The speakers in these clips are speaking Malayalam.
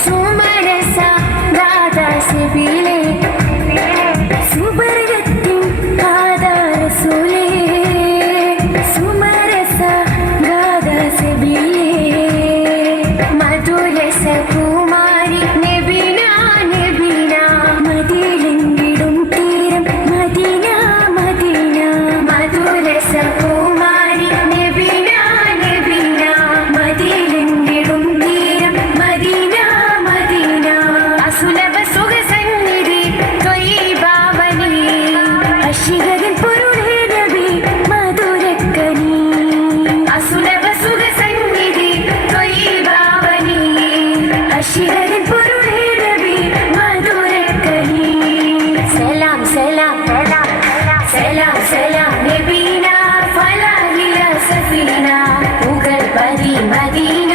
സുമരസ ദാദാ സബീലേ സുബർഗത്തിൻ ദാദാ റസൂലേ സുമരസ ദാദാ സബീലേ മധുരസ കുമാരി നബിന നബിന മദീനയിലും തീരം മദീന മദീന മധുരസ കുമാരി നബിന നബിന മദീനയിലും തീരം മദീന മദീന അസുലഭ സുഖസന്നിധി ത്വയ്യിബാവനി അശികരിൻ പൊരുളേ നബി മധുരക്കനി അസുലഭ സുഖസന്നിധി ത്വയ്യിബാവനി അശികരിൻ പൊരുളേ നബി മധുരക്കനി സലാം സലാം സലാം സലാം നബീന ഫലാഹില സഫീന മുഗൾ പതി മദീന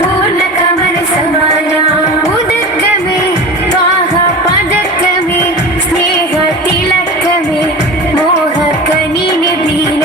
പൂർണ്ണ കമല സമാന ഉദക്കമേ ത്വാഹ പദക്കമേ സ്നേഹ തിലക്കമേ മോഹക്കനി നബീന